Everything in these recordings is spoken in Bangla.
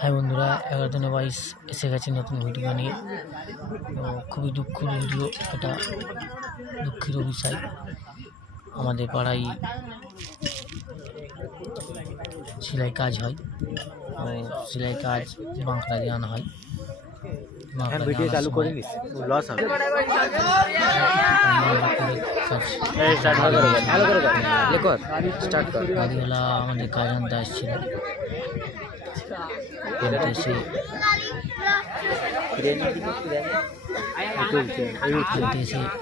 হাই বন্ধুরা, 11/22 এসে গেছে নতুন ভিডিও নিয়ে। তো খুবই দুঃখের ভিডিও, এটা দুঃখের বিষয়। আমাদের পাড়ায় সেলাই কাজ হয়, ও সেলাই কাজ বাঁকড়া দিয়ে আনা হয়। ভিডিও চালু করে নিস, লস হবে। গাড়িওয়ালা আমাদের কাজ আনতে আসছিল, এসে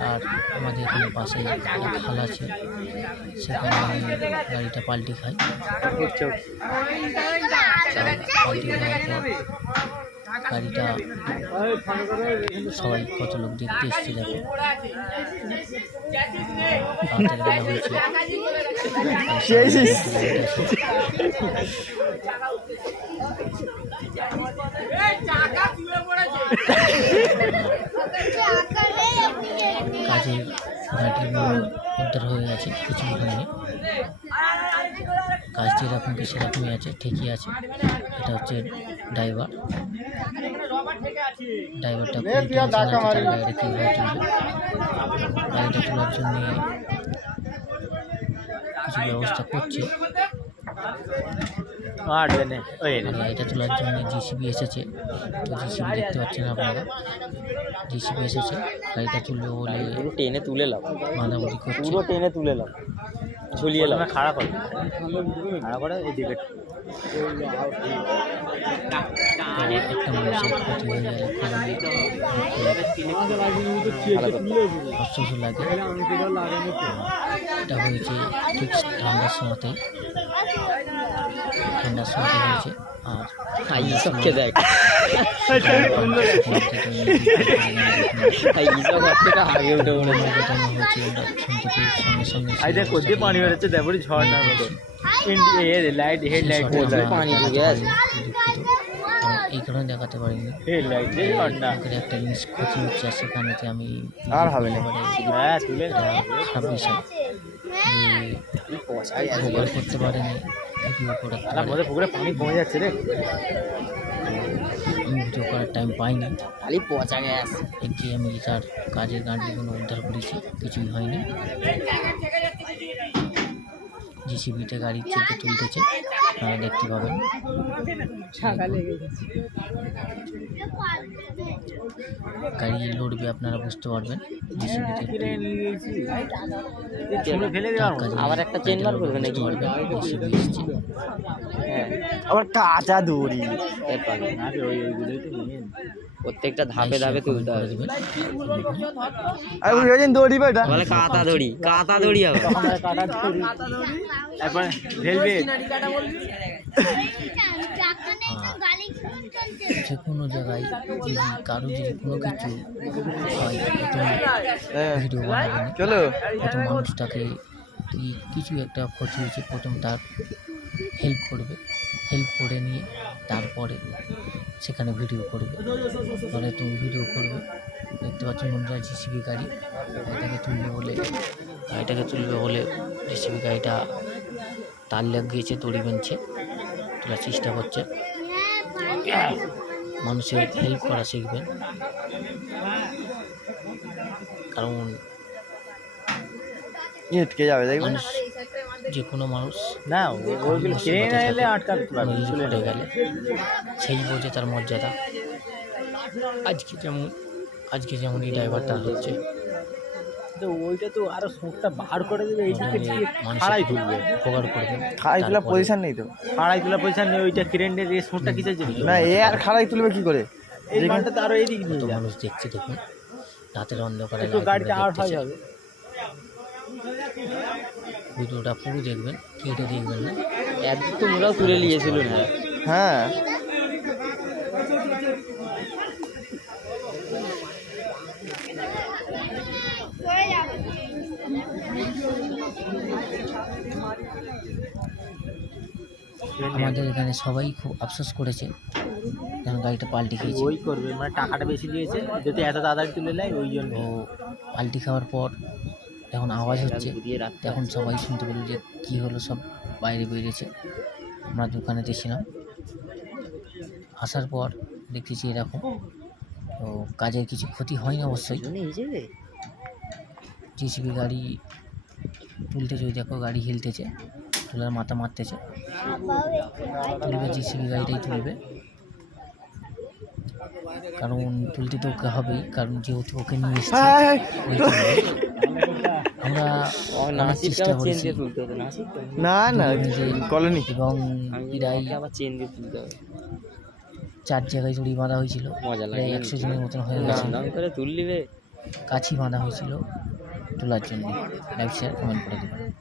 আর আমাদের এখানে পাশে খাল আছে, সেখানে গাড়িটা পাল্টি খাই। পাল্টি খাওয়ার পর গাড়িটা সবাই কত লোক দেখতে এসছে, দেখো রাতের বেলা হয়েছে। কাজের গাড়িগুলো উদ্ধার হয়ে গেছে, কিছু হয়নি। কাজ যেরকম কি সেরকমই আছে, ঠিকই আছে। এটা হচ্ছে ড্রাইভারটা খুব টেনশন আছে, তার গাড়িটা কীভাবে তুলবে। গাড়িটা তোলার জন্য কিছু ব্যবস্থা করছে। গাড়িটা তোলার জন্য জিসিবি এসেছে, তো জিসিবি দেখতে পাচ্ছেন আপনারা, জিসিবি এসেছে। গাড়িটা তুলবে বলে টেনে তুলে লাও, বাঁধাবাঁধি করছে, পুরো টেনে তুলে লাও, ঝুলিয়ে লাও, খাড়া করে এইদিকে। একটা মানুষের ক্ষতি হয়ে গেলে অসুস্থ লাগে। এটা হয়েছে ঠিক ঠান্ডার সময়তেই হয়েছে। আর সবকে দেখ সঙ্গে পানি বেরোচ্ছে, দেখো ঝর্ণার মতো লাইট, হেডলাইট পানি ঢুকে আছে। এই কারণে দেখাতে পারিনি। একটা জিনিস ক্ষতি হচ্ছে, সেখানেতে আমি আর হবে না, খারাপ বিষয় ব্যবহার করতে পারেনি, ভিডিও পুকুরে পানি কমে যাচ্ছে রে। আমি ভিডিও করার টাইম পাইনি, খালি পচা গ্যাস। এটি আমি তার কাজের গাড়িগুলো উদ্ধার করেছি, কিছুই হয়নি। জিসিবিতে গাড়ি চেপে তুলতেছে, আপনারা দেখতে পাবেন। গাড়ি লড়বে, আপনারা বুঝতে পারবেন। জিসিবিতে আবার একটা চেনবার করবে নাকি? জিসিবি এসছে, আবার কাঁচা দড়ি, প্রত্যেকটা ধাপে ধাপে তুলতে হবে। দড়ি বলে কাঁটা দড়ি, কাঁটা দড়ি হবে। তারপরে ভেলভেট, যে কোনো জায়গায় যদি কারো যদি কোনো কিছু হয়, ভিডিও বানাবেন। প্রথম মানুষটাকে কিছু একটা ক্ষতি হয়েছে, প্রথম তার হেল্প করবে, হেল্প করে নিয়ে তারপরে সেখানে ভিডিও করবে। মানে তুমি ভিডিও করবে, দেখতে পাচ্ছ বন্ধুরা, জিসিবি গাড়িটাকে তুলবে বলে জিসিবি গাড়িটা তার লাগিয়েছে, দড়ি বেঁধেছে, তোলার চেষ্টা করছে। মানুষের হেল্প করা শিখবেন, কারণ মানুষ, যে কোনো মানুষ পড়ে গেলে সেই বোঝে তার মর্যাদা। আজকে যেমন এই ড্রাইভারটা হচ্ছে, ওইটা তো আরো সুখটা বার করে দেবে, এইটাকে খাড়াই তুলবে, উপকার করবে। খাড়াই তোলার পজিশন নেই তো, খাড়াই তোলার পজিশন নেই। ওইটা ক্রেনের এই সুখটা কিসের জন্য না, এ আর খাড়াই তুলবে কি করে? এই গানটা তো আরো এইদিকে নিয়ে যাবে। মানুষ দেখছে, দেখুন রাতের অন্ধকারে একটু গাড়িটা আউট হয়ে যাবে। ভিডিওটা পুরো দেখবেন, কেটে দেখবেন না। একদিক তো মোরাও তুলে নিয়েছিল না। হ্যাঁ, আমাদের এখানে সবাই খুব আফসোস করেছে, কারণ গাড়িটা পাল্টি খেয়েছে। ওই করবে, মানে টাকাটা বেশি দিয়েছে, যদি এত তাড়াতাড়ি তুলে নেয় ওই জন্য। ও পাল্টি খাওয়ার পর যখন আওয়াজ হচ্ছে, তখন সবাই শুনতে পেল যে কী হলো, সব বাইরে বেরিয়েছে। আমরা দোকানেতে ছিলাম, আসার পর দেখতেছি এরকম, তো কাজের কিছু ক্ষতি হয়নি অবশ্যই। জেসিবি গাড়ি তুলতেছে, ওই দেখো গাড়ি হিলতেছে, তোলার মাথা মারতেছে, তুলবে জেসিবি গাড়িটাই তুলবে, কারণ তুলতে তো ওকে হবেই, কারণ যেহেতু ওকে নিয়ে এসছে ওই তুলবে। আমরা অনেক চেষ্টা করেছি না না কলোনি এবং প্রায় 4 জায়গায় দড়ি বাঁধা হয়েছিল, প্রায় 100 জনের মতন হয়ে গেছে। কাছি বাঁধা হয়েছিল তোলার জন্য। লাইক শেয়ার কমেন্ট করে দেবেন।